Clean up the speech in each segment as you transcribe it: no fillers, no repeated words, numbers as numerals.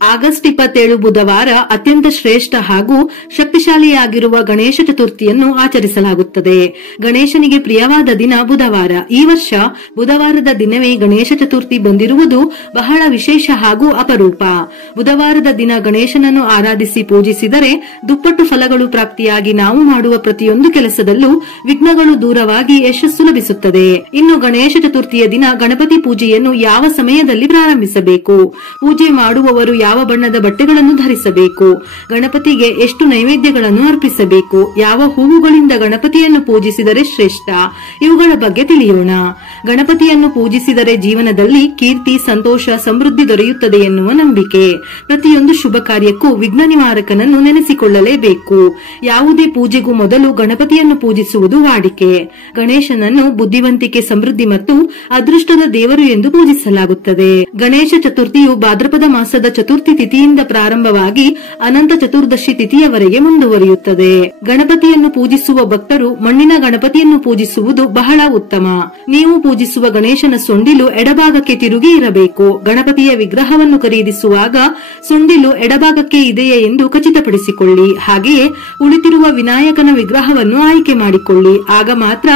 August 27 ಬುಧವಾರ ಅತ್ಯಂತ ಶ್ರೇಷ್ಠ ಹಾಗೂ ಶಕ್ತಿಶಾಲಿಯಾಗಿರುವ ಗಣೇಶ ಚತುರ್ಥಿಯನ್ನು ಆಚರಿಸಲಾಗುತ್ತದೆ. ಗಣೇಶನಿಗೆ ಪ್ರಿಯವಾದ ದಿನ ಬುಧವಾರ. ಈ ವರ್ಷ ಬುಧವಾರದ ದಿನವೇ ಗಣೇಶ ಚತುರ್ಥಿ ಬಂದಿರುವುದು ಬಹಳ ವಿಶೇಷ ಹಾಗೂ ಅಪರೂಪ. ಬುಧವಾರದ ದಿನ ಗಣೇಶನನ್ನು ಆರಾಧಿಸಿ ಪೂಜಿಸಿದರೆ ದುಪ್ಪಟ್ಟು ಫಲಗಳು ಪ್ರಾಪ್ತಿಯಾಗಿ ನಾವು ಮಾಡುವ ಪ್ರತಿಯೊಂದು ಕೆಲಸದಲ್ಲೂ ವಿಘ್ನಗಳು ದೂರವಾಗಿ ಯಶಸ್ಸು ಲಭಿಸುತ್ತದೆ. ಇನ್ನು ಗಣೇಶ ಚತುರ್ಥಿಯ ದಿನ ಗಣಪತಿ ಪೂಜೆಯನ್ನು ಯಾವ ಸಮಯದಲ್ಲಿ ಪ್ರಾರಂಭಿಸಬೇಕು, ಪೂಜೆ ಮಾಡುವವರು ಯಾವ ಬಣ್ಣದ ಬಟ್ಟೆಗಳನ್ನು ಧರಿಸಬೇಕು, ಗಣಪತಿಗೆ ಎಷ್ಟು ನೈವೇದ್ಯಗಳನ್ನು ಅರ್ಪಿಸಬೇಕು, ಯಾವ ಹೂವುಗಳಿಂದ ಗಣಪತಿಯನ್ನು ಪೂಜಿಸಿದರೆ ಶ್ರೇಷ್ಠ, ಇವುಗಳ ಬಗ್ಗೆ ತಿಳಿಯೋಣ. ಗಣಪತಿಯನ್ನು ಪೂಜಿಸಿದರೆ ಜೀವನದಲ್ಲಿ ಕೀರ್ತಿ, ಸಂತೋಷ, ಸಮೃದ್ಧಿ ದೊರೆಯುತ್ತದೆ ಎನ್ನುವ ನಂಬಿಕೆ. ಪ್ರತಿಯೊಂದು ಶುಭ ಕಾರ್ಯಕ್ಕೂ ವಿಘ್ನ ನಿವಾರಕನನ್ನು ನೆನೆಸಿಕೊಳ್ಳಲೇಬೇಕು. ಯಾವುದೇ ಪೂಜೆಗೂ ಮೊದಲು ಗಣಪತಿಯನ್ನು ಪೂಜಿಸುವುದು ವಾಡಿಕೆ. ಗಣೇಶನನ್ನು ಬುದ್ಧಿವಂತಿಕೆ, ಸಮೃದ್ಧಿ ಮತ್ತು ಅದೃಷ್ಟದ ದೇವರು ಎಂದು ಪೂಜಿಸಲಾಗುತ್ತದೆ. ಗಣೇಶ ಚತುರ್ಥಿಯು ಭಾದ್ರಪದ ಮಾಸದ ಚತುರ್ಥಿ ತಿಥಿಯಿಂದ ಪ್ರಾರಂಭವಾಗಿ ಅನಂತ ಚತುರ್ದಶಿ ತಿಥಿಯವರೆಗೆ ಮುಂದುವರಿಯುತ್ತದೆ. ಗಣಪತಿಯನ್ನು ಪೂಜಿಸುವ ಭಕ್ತರು ಮಣ್ಣಿನ ಗಣಪತಿಯನ್ನು ಪೂಜಿಸುವುದು ಬಹಳ ಉತ್ತಮ. ನೀವು ಪೂಜಿಸುವ ಗಣೇಶನ ಸೊಂಡಿಲು ಎಡಭಾಗಕ್ಕೆ ತಿರುಗಿ ಇರಬೇಕು. ಗಣಪತಿಯ ವಿಗ್ರಹವನ್ನು ಖರೀದಿಸುವಾಗ ಸೊಂಡಿಲು ಎಡಭಾಗಕ್ಕೆ ಇದೆಯೇ ಎಂದು ಖಚಿತಪಡಿಸಿಕೊಳ್ಳಿ. ಹಾಗೆಯೇ ಉಳಿತಿರುವ ವಿನಾಯಕನ ವಿಗ್ರಹವನ್ನು ಆಯ್ಕೆ ಮಾಡಿಕೊಳ್ಳಿ. ಆಗ ಮಾತ್ರ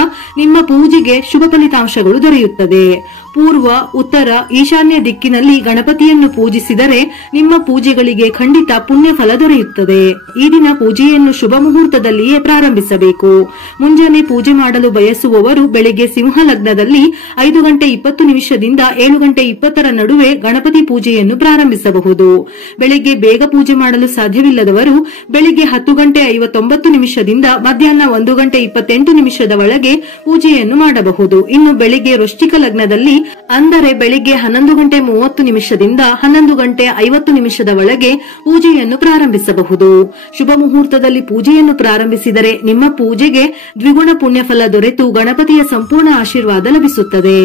ನಿಮ್ಮ ಪೂಜೆಗೆ ಶುಭ ಫಲಿತಾಂಶಗಳು ದೊರೆಯುತ್ತದೆ. ಪೂರ್ವ, ಉತ್ತರ, ಈಶಾನ್ಯ ದಿಕ್ಕಿನಲ್ಲಿ ಗಣಪತಿಯನ್ನು ಪೂಜಿಸಿದರೆ ನಿಮ್ಮ ಪೂಜೆಗಳಿಗೆ ಖಂಡಿತ ಪುಣ್ಯ ಫಲ ದೊರೆಯುತ್ತದೆ. ಈ ದಿನ ಪೂಜೆಯನ್ನು ಶುಭ ಮುಹೂರ್ತದಲ್ಲಿಯೇ ಪ್ರಾರಂಭಿಸಬೇಕು. ಮುಂಜಾನೆ ಪೂಜೆ ಮಾಡಲು ಬಯಸುವವರು ಬೆಳಗ್ಗೆ ಸಿಂಹ ಲಗ್ನದಲ್ಲಿ 5:20 ದಿಂದ 7:20 ನಡುವೆ ಗಣಪತಿ ಪೂಜೆಯನ್ನು ಪ್ರಾರಂಭಿಸಬಹುದು. ಬೆಳಗ್ಗೆ ಬೇಗ ಪೂಜೆ ಮಾಡಲು ಸಾಧ್ಯವಿಲ್ಲದವರು ಬೆಳಗ್ಗೆ 10:59 ದಿಂದ ಮಧ್ಯಾಹ್ನ 1:28 ಒಳಗೆ ಪೂಜೆಯನ್ನು ಮಾಡಬಹುದು. ಇನ್ನು ಬೆಳಗ್ಗೆ ವೃಶ್ಚಿಕ ಲಗ್ನದಲ್ಲಿ ಅಂದರೆ ಬೆಳಿಗ್ಗೆ 11:30 ದಿಂದ 11:50 ಒಳಗೆ ಪೂಜೆಯನ್ನು ಪ್ರಾರಂಭಿಸಬಹುದು. ಶುಭ ಮುಹೂರ್ತದಲ್ಲಿ ಪೂಜೆಯನ್ನು ಪ್ರಾರಂಭಿಸಿದರೆ ನಿಮ್ಮ ಪೂಜೆಗೆ ದ್ವಿಗುಣ ಪುಣ್ಯ ಫಲ ದೊರೆತು ಗಣಪತಿಯ ಸಂಪೂರ್ಣ ಆಶೀರ್ವಾದ ಲಭಿಸುತ್ತದೆ.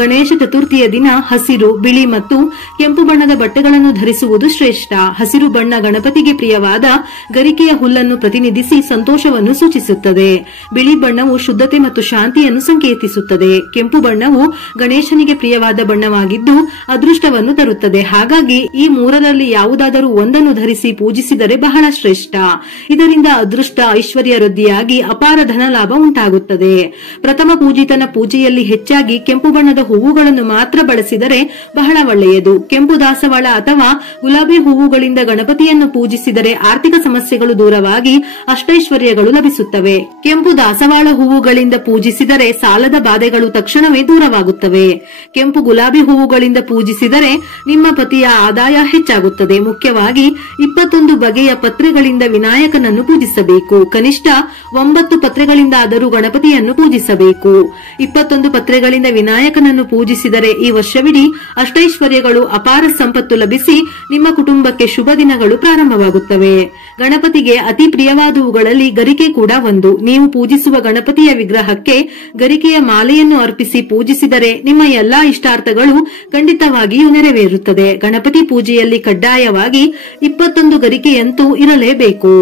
ಗಣೇಶ ಚತುರ್ಥಿಯ ದಿನ ಹಸಿರು, ಬಿಳಿ ಮತ್ತು ಕೆಂಪು ಬಣ್ಣದ ಬಟ್ಟೆಗಳನ್ನು ಧರಿಸುವುದು ಶ್ರೇಷ್ಠ. ಹಸಿರು ಬಣ್ಣ ಗಣಪತಿಗೆ ಪ್ರಿಯವಾದ ಗರಿಕೆಯ ಹುಲ್ಲನ್ನು ಪ್ರತಿನಿಧಿಸಿ ಸಂತೋಷವನ್ನು ಸೂಚಿಸುತ್ತದೆ. ಬಿಳಿ ಬಣ್ಣವು ಶುದ್ಧತೆ ಮತ್ತು ಶಾಂತಿಯನ್ನು ಸಂಕೇತಿಸುತ್ತದೆ. ಕೆಂಪು ಬಣ್ಣವು ಗಣೇಶನಿಗೆ ಪ್ರಿಯವಾದ ಬಣ್ಣವಾಗಿದ್ದು ಅದೃಷ್ಟವನ್ನು ತರುತ್ತದೆ. ಹಾಗಾಗಿ ಈ ಮೂರರಲ್ಲಿ ಯಾವುದಾದರೂ ಒಂದನ್ನು ಧರಿಸಿ ಪೂಜಿಸಿದರೆ ಬಹಳ ಶ್ರೇಷ್ಠ. ಇದರಿಂದ ಅದೃಷ್ಟ, ಐಶ್ವರ್ಯ ವೃದ್ಧಿಯಾಗಿ ಅಪಾರ ಧನ ಲಾಭ ಉಂಟಾಗುತ್ತದೆ. ಪ್ರಥಮ ಪೂಜಿತನ ಪೂಜೆಯಲ್ಲಿ ಹೆಚ್ಚಾಗಿ ಕೆಂಪು ಬಣ್ಣದ ಹೂವುಗಳನ್ನು ಮಾತ್ರ ಬಳಸಿದರೆ ಬಹಳ ಒಳ್ಳೆಯದು. ಕೆಂಪು ದಾಸವಾಳ ಅಥವಾ ಗುಲಾಬಿ ಹೂವುಗಳಿಂದ ಗಣಪತಿಯನ್ನು ಪೂಜಿಸಿದರೆ ಆರ್ಥಿಕ ಸಮಸ್ಯೆಗಳು ದೂರವಾಗಿ ಅಷ್ಟೈಶ್ವರ್ಯಗಳು ಲಭಿಸುತ್ತವೆ. ಕೆಂಪು ದಾಸವಾಳ ಹೂವುಗಳಿಂದ ಪೂಜಿಸಿದರೆ ಸಾಲದ ಬಾಧೆಗಳು ತಕ್ಷಣವೇ ದೂರವಾಗುತ್ತವೆ. ಕೆಂಪು ಗುಲಾಬಿ ಹೂವುಗಳಿಂದ ಪೂಜಿಸಿದರೆ ನಿಮ್ಮ ಪತಿಯ ಆದಾಯ ಹೆಚ್ಚಾಗುತ್ತದೆ. ಮುಖ್ಯವಾಗಿ 21 ಬಗೆಯ ಪತ್ರೆಗಳಿಂದ ವಿನಾಯಕನನ್ನು ಪೂಜಿಸಬೇಕು. ಕನಿಷ್ಠ 9 ಪತ್ರೆಗಳಿಂದಾದರೂ ಗಣಪತಿಯನ್ನು ಪೂಜಿಸಬೇಕು. 21 ಪತ್ರೆಗಳಿಂದ ವಿನಾಯಕನನ್ನು ಪೂಜಿಸಿದರೆ ಈ ವರ್ಷವಿಡೀ ಅಷ್ಟೈಶ್ವರ್ಯಗಳು, ಅಪಾರ ಸಂಪತ್ತು ಲಭಿಸಿ ನಿಮ್ಮ ಕುಟುಂಬಕ್ಕೆ ಶುಭ ದಿನಗಳು ಪ್ರಾರಂಭವಾಗುತ್ತವೆ. ಗಣಪತಿಗೆ ಅತಿ ಪ್ರಿಯವಾದವುಗಳಲ್ಲಿ ಗರಿಕೆ ಕೂಡ ಒಂದು. ನೀವು ಪೂಜಿಸುವ ಗಣಪತಿಯ ವಿಗ್ರಹಕ್ಕೆ ಗರಿಕೆಯ ಮಾಲೆಯನ್ನು ಅರ್ಪಿಸಿ ಪೂಜಿಸಿದರೆ ನಿಮ್ಮ ಎಲ್ಲಾ ಇಷ್ಟಾರ್ಥಗಳು ಖಂಡಿತವಾಗಿಯೂ ನೆರವೇರುತ್ತದೆ. ಗಣಪತಿ ಪೂಜೆಯಲ್ಲಿ ಕಡ್ಡಾಯವಾಗಿ 21 ಗರಿಕೆಯಂತೂ ಇರಲೇಬೇಕು.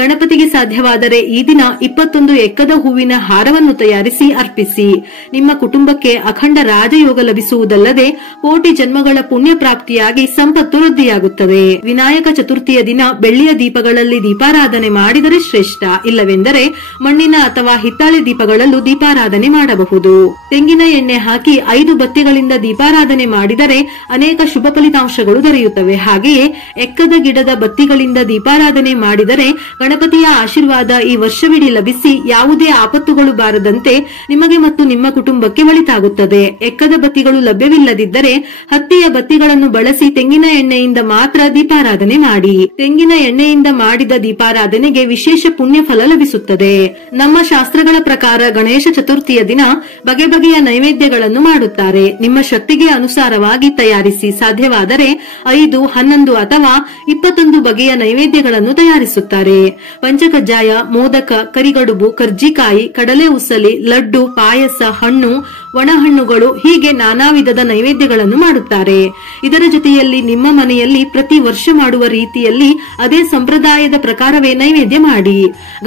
ಗಣಪತಿಗೆ ಸಾಧ್ಯವಾದರೆ ಈ ದಿನ 21 ಎಕ್ಕದ ಹೂವಿನ ಹಾರವನ್ನು ತಯಾರಿಸಿ ಅರ್ಪಿಸಿ. ನಿಮ್ಮ ಕುಟುಂಬಕ್ಕೆ ಅಖಂಡ ರಾಜಯೋಗ ಲಭಿಸುವುದಲ್ಲದೆ ಕೋಟಿ ಜನ್ಮಗಳ ಪುಣ್ಯ ಪ್ರಾಪ್ತಿಯಾಗಿ ಸಂಪತ್ತು ವೃದ್ಧಿಯಾಗುತ್ತದೆ. ವಿನಾಯಕ ಚತುರ್ಥಿಯ ದಿನ ಬೆಳ್ಳಿಯ ದೀಪಗಳಲ್ಲಿ ದೀಪಾರಾಧನೆ ಮಾಡಿದರೆ ಶ್ರೇಷ್ಠ. ಇಲ್ಲವೆಂದರೆ ಮಣ್ಣಿನ ಅಥವಾ ಹಿತ್ತಾಳೆ ದೀಪಗಳಲ್ಲೂ ದೀಪಾರಾಧನೆ ಮಾಡಬಹುದು. ತೆಂಗಿನ ಎಣ್ಣೆ ಹಾಕಿ 5 ಬತ್ತಿಗಳಿಂದ ದೀಪಾರಾಧನೆ ಮಾಡಿದರೆ ಅನೇಕ ಶುಭ ಫಲಿತಾಂಶಗಳು ದೊರೆಯುತ್ತವೆ. ಹಾಗೆಯೇ ಎಕ್ಕದ ಗಿಡದ ಬತ್ತಿಗಳಿಂದ ದೀಪಾರಾಧನೆ ಮಾಡಿದರೆ ಗಣಪತಿಯ ಆಶೀರ್ವಾದ ಈ ವರ್ಷವಿಡೀ ಲಭಿಸಿ ಯಾವುದೇ ಆಪತ್ತುಗಳು ಬಾರದಂತೆ ನಿಮಗೆ ಮತ್ತು ನಿಮ್ಮ ಕುಟುಂಬಕ್ಕೆ ಒಳಿತಾಗುತ್ತದೆ. ಎಕ್ಕದ ಬತ್ತಿಗಳು ಲಭ್ಯವಿಲ್ಲದಿದ್ದರೆ ಹತ್ತಿಯ ಬತ್ತಿಗಳನ್ನು ಬಳಸಿ ತೆಂಗಿನ ಎಣ್ಣೆಯಿಂದ ಮಾತ್ರ ದೀಪಾರಾಧನೆ ಮಾಡಿ. ತೆಂಗಿನ ಎಣ್ಣೆಯಿಂದ ಮಾಡಿದ ದೀಪಾರಾಧನೆಗೆ ವಿಶೇಷ ಪುಣ್ಯ ಫಲ ಲಭಿಸುತ್ತದೆ. ನಮ್ಮ ಶಾಸ್ತ್ರಗಳ ಪ್ರಕಾರ ಗಣೇಶ ಚತುರ್ಥಿಯ ದಿನ ಬಗೆ ಬಗೆಯ ನೈವೇದ್ಯಗಳನ್ನು ಮಾಡುತ್ತಾರೆ. ನಿಮ್ಮ ಶಕ್ತಿಗೆ ಅನುಸಾರವಾಗಿ ತಯಾರಿಸಿ. ಸಾಧ್ಯವಾದರೆ 5, 11 ಅಥವಾ 21 ಬಗೆಯ ನೈವೇದ್ಯಗಳನ್ನು ತಯಾರಿಸುತ್ತಾರೆ. ಪಂಚಕಜ್ಜಾಯ, ಮೋದಕ, ಕರಿಗಡುಬು, ಕರ್ಜಿಕಾಯಿ, ಕಡಲೆ ಉಸಲಿ, ಲಡ್ಡು, ಪಾಯಸ, ಹಣ್ಣು, ಒಣಹಣ್ಣುಗಳು ಹೀಗೆ ನಾನಾ ವಿಧದ ನೈವೇದ್ಯಗಳನ್ನು ಮಾಡುತ್ತಾರೆ. ಇದರ ಜೊತೆಯಲ್ಲಿ ನಿಮ್ಮ ಮನೆಯಲ್ಲಿ ಪ್ರತಿ ವರ್ಷ ಮಾಡುವ ರೀತಿಯಲ್ಲಿ ಅದೇ ಸಂಪ್ರದಾಯದ ಪ್ರಕಾರವೇ ನೈವೇದ್ಯ ಮಾಡಿ.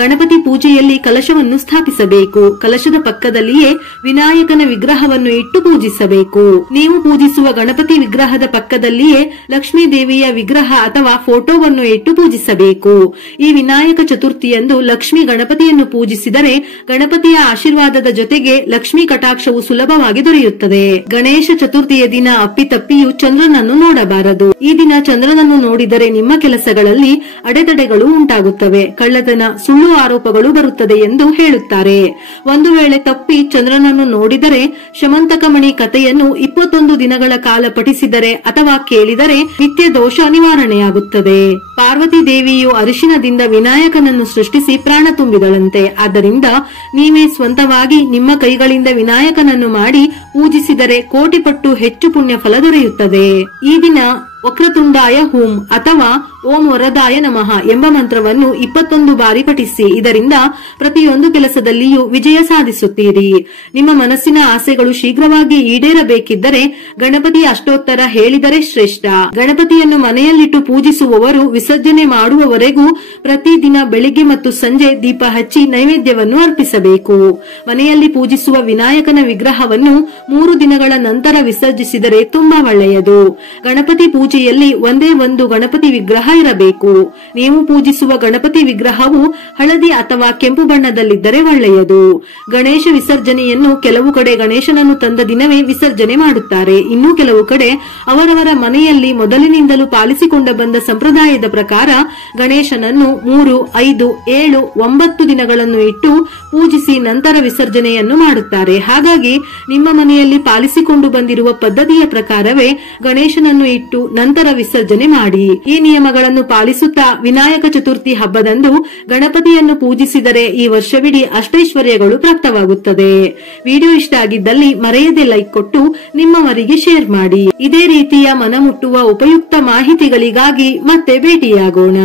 ಗಣಪತಿ ಪೂಜೆಯಲ್ಲಿ ಕಲಶವನ್ನು ಸ್ಥಾಪಿಸಬೇಕು. ಕಲಶದ ಪಕ್ಕದಲ್ಲಿಯೇ ವಿನಾಯಕನ ವಿಗ್ರಹವನ್ನು ಇಟ್ಟು ಪೂಜಿಸಬೇಕು. ನೀವು ಪೂಜಿಸುವ ಗಣಪತಿ ವಿಗ್ರಹದ ಪಕ್ಕದಲ್ಲಿಯೇ ಲಕ್ಷ್ಮೀ ದೇವಿಯ ವಿಗ್ರಹ ಅಥವಾ ಫೋಟೋವನ್ನು ಇಟ್ಟು ಪೂಜಿಸಬೇಕು. ಈ ವಿನಾಯಕ ಚತುರ್ಥಿಯಂದು ಲಕ್ಷ್ಮೀ ಗಣಪತಿಯನ್ನು ಪೂಜಿಸಿದರೆ ಗಣಪತಿಯ ಆಶೀರ್ವಾದದ ಜೊತೆಗೆ ಲಕ್ಷ್ಮೀ ಕಟಾಕ್ಷವು ಸುಲಭವಾಗಿ ದೊರೆಯುತ್ತದೆ. ಗಣೇಶ ಚತುರ್ಥಿಯ ದಿನ ಅಪ್ಪಿತಪ್ಪಿಯೂ ಚಂದ್ರನನ್ನು ನೋಡಬಾರದು. ಈ ದಿನ ಚಂದ್ರನನ್ನು ನೋಡಿದರೆ ನಿಮ್ಮ ಕೆಲಸಗಳಲ್ಲಿ ಅಡೆತಡೆಗಳು ಉಂಟಾಗುತ್ತವೆ, ಕಳ್ಳತನ, ಸುಳ್ಳು ಆರೋಪಗಳು ಬರುತ್ತದೆ ಎಂದು ಹೇಳುತ್ತಾರೆ. ಒಂದು ವೇಳೆ ತಪ್ಪಿ ಚಂದ್ರನನ್ನು ನೋಡಿದರೆ ಶಮಂತಕಮಣಿ ಕಥೆಯನ್ನು 21 ದಿನಗಳ ಕಾಲ ಪಠಿಸಿದರೆ ಅಥವಾ ಕೇಳಿದರೆ ನಿತ್ಯ ದೋಷ ನಿವಾರಣೆಯಾಗುತ್ತದೆ. ಪಾರ್ವತಿ ದೇವಿಯು ಅರಿಶಿನದಿಂದ ವಿನಾಯಕನನ್ನು ಸೃಷ್ಟಿಸಿ ಪ್ರಾಣ ತುಂಬಿದಳಂತೆ. ಆದ್ದರಿಂದ ನೀವೇ ಸ್ವಂತವಾಗಿ ನಿಮ್ಮ ಕೈಗಳಿಂದ ವಿನಾಯಕನನ್ನು ಮಾಡಿ ಪೂಜಿಸಿದರೆ ಕೋಟಿ ಪಟ್ಟು ಹೆಚ್ಚು ಪುಣ್ಯ ಫಲ ದೊರೆಯುತ್ತದೆ. ಈ ದಿನ ವಕ್ರತುಂಡಾಯ ಹೂಂ ಅಥವಾ ಓಂ ವರದಾಯ ನಮಃ ಎಂಬ ಮಂತ್ರವನ್ನು 21 ಬಾರಿ ಪಠಿಸಿ. ಇದರಿಂದ ಪ್ರತಿಯೊಂದು ಕೆಲಸದಲ್ಲಿಯೂ ವಿಜಯ ಸಾಧಿಸುತ್ತೀರಿ. ನಿಮ್ಮ ಮನಸ್ಸಿನ ಆಸೆಗಳು ಶೀಘ್ರವಾಗಿ ಈಡೇರಬೇಕಿದ್ದರೆ ಗಣಪತಿ ಅಷ್ಟೋತ್ತರ ಹೇಳಿದರೆ ಶ್ರೇಷ್ಠ. ಗಣಪತಿಯನ್ನು ಮನೆಯಲ್ಲಿಟ್ಟು ಪೂಜಿಸುವವರು ವಿಸರ್ಜನೆ ಮಾಡುವವರೆಗೂ ಪ್ರತಿದಿನ ಬೆಳಿಗ್ಗೆ ಮತ್ತು ಸಂಜೆ ದೀಪ ಹಚ್ಚಿ ನೈವೇದ್ಯವನ್ನು ಅರ್ಪಿಸಬೇಕು. ಮನೆಯಲ್ಲಿ ಪೂಜಿಸುವ ವಿನಾಯಕನ ವಿಗ್ರಹವನ್ನು 3 ದಿನಗಳ ನಂತರ ವಿಸರ್ಜಿಸಿದರೆ ತುಂಬಾ ಒಳ್ಳೆಯದು. ಗಣಪತಿ ಪೂಜೆಯಲ್ಲಿ ಒಂದೇ ಒಂದು ಗಣಪತಿ ವಿಗ್ರಹ ಇರಬೇಕು. ನೀವು ಪೂಜಿಸುವ ಗಣಪತಿ ವಿಗ್ರಹವು ಹಳದಿ ಅಥವಾ ಕೆಂಪು ಬಣ್ಣದಲ್ಲಿದ್ದರೆ ಒಳ್ಳೆಯದು. ಗಣೇಶ ವಿಸರ್ಜನೆಯನ್ನು ಕೆಲವು ಕಡೆ ಗಣೇಶನನ್ನು ತಂದ ದಿನವೇ ವಿಸರ್ಜನೆ ಮಾಡುತ್ತಾರೆ. ಇನ್ನು ಕೆಲವು ಕಡೆ ಅವರವರ ಮನೆಯಲ್ಲಿ ಮೊದಲಿನಿಂದಲೂ ಪಾಲಿಸಿಕೊಂಡ ಬಂದ ಸಂಪ್ರದಾಯದ ಪ್ರಕಾರ ಗಣೇಶನನ್ನು 3, 5, 7, 9 ದಿನಗಳನ್ನು ಇಟ್ಟು ಪೂಜಿಸಿ ನಂತರ ವಿಸರ್ಜನೆಯನ್ನು ಮಾಡುತ್ತಾರೆ. ಹಾಗಾಗಿ ನಿಮ್ಮ ಮನೆಯಲ್ಲಿ ಪಾಲಿಸಿಕೊಂಡು ಬಂದಿರುವ ಪದ್ಧತಿಯ ಪ್ರಕಾರವೇ ಗಣೇಶನನ್ನು ಇಟ್ಟು ನಂತರ ವಿಸರ್ಜನೆ ಮಾಡಿ. ಈ ನಿಯಮಗಳನ್ನು ಪಾಲಿಸುತ್ತಾ ವಿನಾಯಕ ಚತುರ್ಥಿ ಹಬ್ಬದಂದು ಗಣಪತಿಯನ್ನು ಪೂಜಿಸಿದರೆ ಈ ವರ್ಷವಿಡೀ ಅಷ್ಟೈಶ್ವರ್ಯಗಳು ಪ್ರಾಪ್ತವಾಗುತ್ತದೆ. ವಿಡಿಯೋ ಇಷ್ಟ ಆಗಿದ್ದಲ್ಲಿ ಮರೆಯದೆ ಲೈಕ್ ಕೊಟ್ಟು ನಿಮ್ಮವರಿಗೆ ಶೇರ್ ಮಾಡಿ. ಇದೇ ರೀತಿಯ ಮನಮುಟ್ಟುವ ಉಪಯುಕ್ತ ಮಾಹಿತಿಗಳಿಗಾಗಿ ಮತ್ತೆ ಭೇಟಿಯಾಗೋಣ.